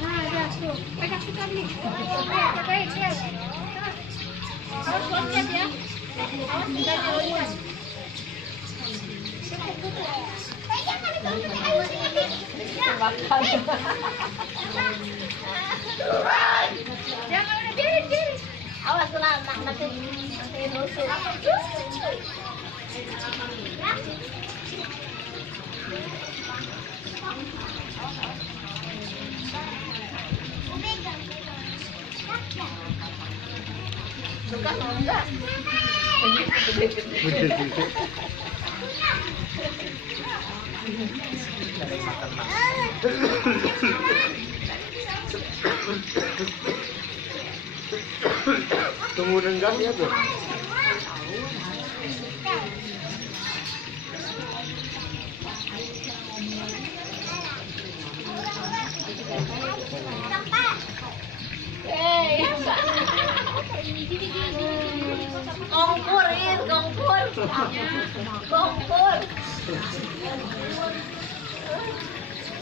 Nah, ya, tuh. Pegang situ nih. Baik, ya. Awas loncat ya. Awas tinggal jauh-jauh. Jangan udah diri. Awas lah, nanti nusuk. Suka enggak? Tunggu nenggak ya tuh. Kompor.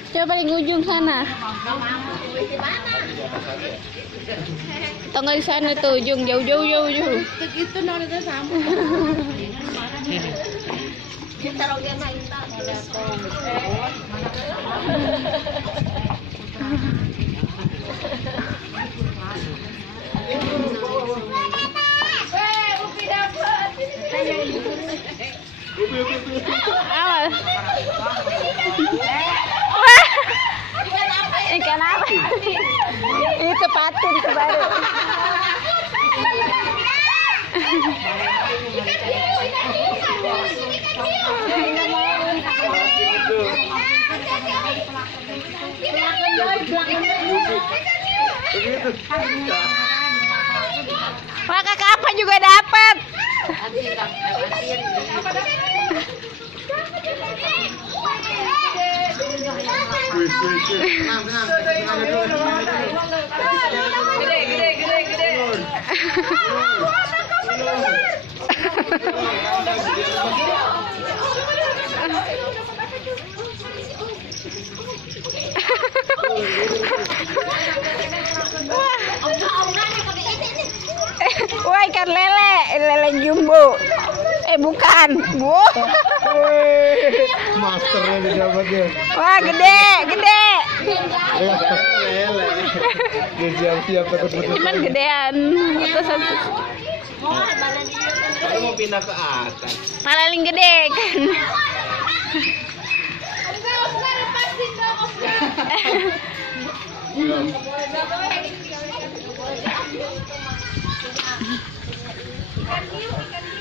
Coba paling ujung sana. Atau nggak di sana tuh ujung jauh. Begitu nolnya sama. Kita roge main Awas. Wah. Ikan apa? Itu patin tuh baru. Wah, kakak apa juga dapat. Wah, ikan lele jumbo. Bukan, Bu. Masternya didapatnya. Wah, gede. Dia siap-siap takut-takut. Cuman gedean. Saya mau pindah ke atas. Malah paling gede kan.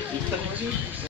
Ikan hiu.